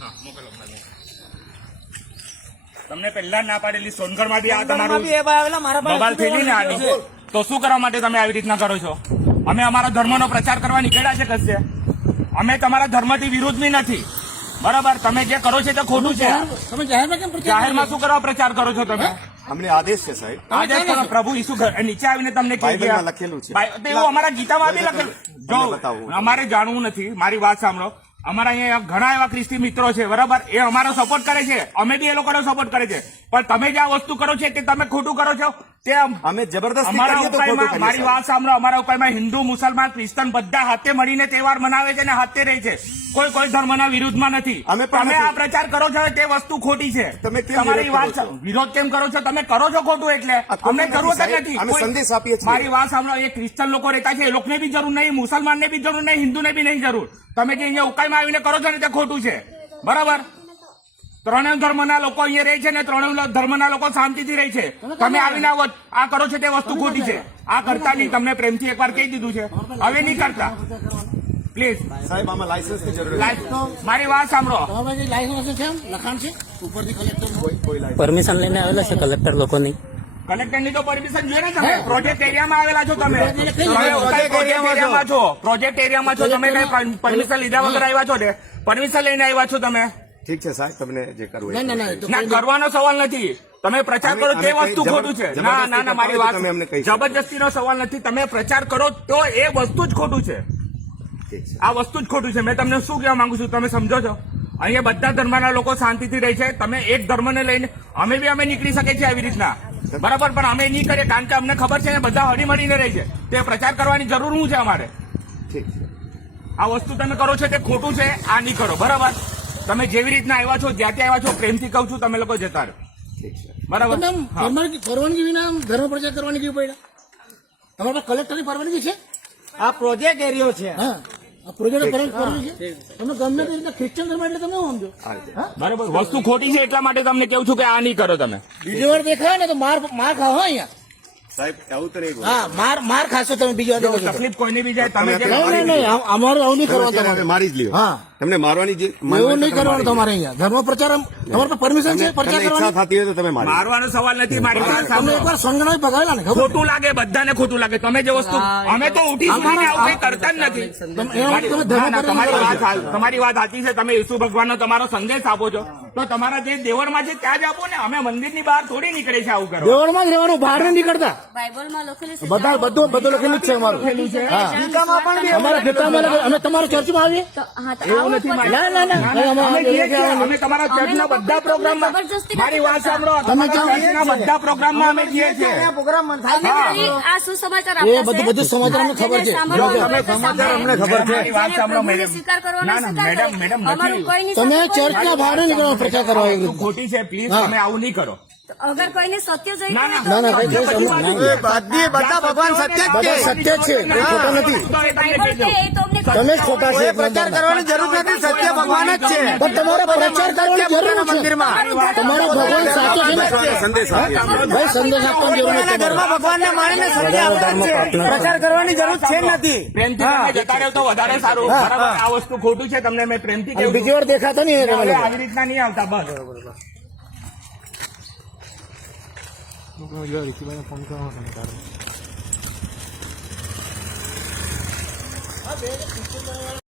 હા મોકલો તમને પહેલા ના પાડેલી સોનગઢમાંથી આ તમારું બી એ ભાઈ આવેલા, મારા પાસે બબાલ થયેલી ને આની તો શું કરવા માટે તમે આવી રીતના કરો છો? અમે અમારા ધર્મનો પ્રચાર કરવા નીકળ્યા છે કશે? અમે તમારા ધર્મથી વિરુદ્ધની નથી. બરાબર? તમે જે કરો છો તે ખોટું છે. તમે જાહેરમાં કેમ જાહેરમાં શું કરવા પ્રચાર કરો છો તમે? અમને આદેશ છે સાહેબ. આદેશ તમે પ્રભુ ઈસુ નીચે આવીને તમને લખેલું છે. એવું અમારા ગીતામાં બી લખેલું જો બતાવું. અમારે જાણવું નથી. મારી વાત સાંભળો. અમારા અહીંયા ઘણા એવા ખ્રિસ્તી મિત્રો છે, બરાબર? એ અમારો સપોર્ટ કરે છે. અમે બી એ લોકોનો સપોર્ટ કરે છે. પણ તમે જે આ વસ્તુ કરો છો તે તમે ખોટું કરો છો? તે અમે જબરદસ્તી અમારા કરીએ તો ખોટું ઉપાયમાં કરીએ, મારી વાત સાંભળો અમારા ઉપાયમાં હિન્દુ મુસલમાન ક્રિશ્ચન બધા હાથે મળીને તહેવાર મનાવે છે અને હાથે રહે છે. કોઈ કોઈ ધર્મના વિરુદ્ધમાં નથી. અમે તમે આ પ્રચાર કરો છો તે વસ્તુ ખોટી છે. તમે તમારી વાત વિરોધ કેમ કરો છો? તમે કરો છો ખોટું એટલે. અમે અમને જરૂર જ નથી. અમે સંદેશ આપીએ છીએ. મારી વાત સાંભળો એ ક્રિશ્ચન લોકો રહેતા છે એ લોકોને બી જરૂર નહીં મુસલમાનને બી જરૂર નહીં હિન્દુને બી નહીં જરૂર. તમે જે અહીંયા ઉકાઈમાં આવીને કરો છો ને તે ખોટું છે. બરાબર? ત્રણેય ધર્મના લોકો અહીંયા રહે છે ને ત્રણેય ધર્મના લોકો શાંતિથી રહે છે. તમે આવીને આ કરો છો તે વસ્તુ ખોટી છે. આ કરતા નહીં તમને પ્રેમથી એકવાર કહી દીધું છે. હવે નહીં કરતા. પ્લીઝ સાહેબ આમાં લાયસન્સની જરૂર મારી વાત સાંભળો. લાયસન્સ છે લખાણ છે? ઉપરથી કલેક્ટર પરમિશન લઈને આવેલા છે કલેક્ટર લોકોની. કલેક્ટરની તો પરમિશન જોઈએ ને તમે. પ્રોજેક્ટ એરિયામાં આવેલા છો તમે. પ્રોજેક્ટ એરિયામાં એરિયામાં છો. પ્રોજેક્ટ એરિયામાં છો. તમે કઈ પરમિશન લીધા વગર આવ્યા છો ને પરમિશન લઈને આવ્યા છો તમે? ઠીક છે સાહેબ તમને જે કરવું ના ના ના કરવાનો સવાલ નથી. તમે પ્રચાર કરો તે વસ્તુ ખોટું છે. ના ના ના મારી વાત. જબરજસ્તીનો સવાલ નથી. તમે પ્રચાર કરો તો એ વસ્તુ જ ખોટું છે. આ વસ્તુ જ ખોટું છે. મેં તમને શું કહેવા માંગુ છું તમે સમજો છો? અહીંયા બધા ધર્મના લોકો શાંતિથી રહે છે. તમે એક ધર્મને લઈને અમે બી અમે નીકળી શકીએ છીએ આવી રીતના. બરાબર પણ અમે નહીં કરીએ કારણ કે અમને ખબર છે બધા હળી મળીને રહે છે. તે પ્રચાર કરવાની જરૂર શું છે અમારે? ઠીક છે. આ વસ્તુ તમે કરો છો તે ખોટું છે આ નહીં કરો. બરાબર? તમે જેવી રીતના આવ્યા છો જ્યાંથી આવ્યા છો પ્રેમથી કહું છું તમે લોકો જતા રહો. બરાબર? તમે પરવાનગી વિના ધર્મ પ્રચાર કરવાની કેવી પડ્યા તમારા કલેક્ટરની પરવાનગી છે? આ પ્રોજેક્ટ એરિયો છે. હા. આ પ્રોજેક્ટ પરવાનગી છે? તમે ગમે તે રીતે એટલે તમે શું સમજો આ રીતે બરાબર. વસ્તુ ખોટી છે એટલા માટે તમને કેવું છું કે આ નહીં કરો તમે. બીજી વાર દેખાય ને તો માર માર ખાઓ અહીંયા. સાહેબ આવું તો નહીં હા માર માર ખાશો તમે બીજી વાર દેખો છો તો. તકલીફ કોઈને બી જાય તમે નહીં નહીં નહીં અમારું આવું નહીં કરવાનું તમારે. મારી જ લ્યો હા. તમને મારવાની જે એવું નહીં કરવાનું તમારે અહીંયા. ધર્મ પ્રચાર તમારે પાસે પરમિશન છે પ્રચાર કરવાની? થતી હોય તો તમે મારી મારવાનો સવાલ નથી મારી વાત તમે સાંભળો. એકવાર ને ખોટું લાગે બધાને ખોટું લાગે. તમે જે વસ્તુ અમે તો ઉઠી સુધીને આવું કંઈ કરતા જ નથી. તમારી વાત સાચી છે તમે ઈસુ ભગવાનનો તમારો સંદેશ આપો છો. તો તમારા જે દેવળમાં છે ત્યાં જ આપો ને. અમે મંદિરની બહાર થોડી નીકળે છે આવું કરો. દેવળમાં જ રહેવાનું બહાર નહીં નીકળતા. બાઇબલમાં લખેલું છે બધા બધું બધું લખેલું જ છે અમારું. અમારા ગીતામાં અમે તમારા ચર્ચમાં આવીએ? તો હા તો આવો નથી ના ના ના. અમે તમારા ચર્ચના બધા પ્રોગ્રામમાં મારી વાત સાંભળો તમે બધા પ્રોગ્રામમાં અમે જઈએ છીએ. પ્રોગ્રામ ખાલી સુસમાચાર એ બધું બધું સમાચાર અમને ખબર છે. સાંભળવું જો, હોય તો વાત સાંભળો મેડમ. મેડમ મેડમ નથી. તમે ચર્ચના બહાર નીકળવાનો પ્રચાર કરવા આવી ખોટી છે પ્લીઝ તમે આવું નહીં કરો. અગર કોઈને સત્ય જોઈએ ના, ના. ના કઈ કઈ સમજ. બધી ભગવાન સત્ય જ છે. સત્ય છે કોઈ ખોટો નથી. એ તો તમે ખોટા છે. પ્રચાર કરવાની જરૂર નથી સત્ય ભગવાન જ છે. પણ તમારે પ્રચાર કરવાની જરૂર છે. મંદિરમાં. તમારો ભગવાન સાચો છે ને? સંદેશ ભાઈ સંદેશ આપવાની જરૂર નથી તમારે. ભગવાનને માનીને સત્ય પ્રચાર કરવાની જરૂર છે નથી. પ્રેમથી તમે જતા રહો તો વધારે સારું. બરાબર આ વસ્તુ ખોટું છે તમને મેં પ્રેમથી કહ્યું બીજી વાર દેખાતા નહીં. આવી રીતના નહીં આવતા બસ. Tapi ada.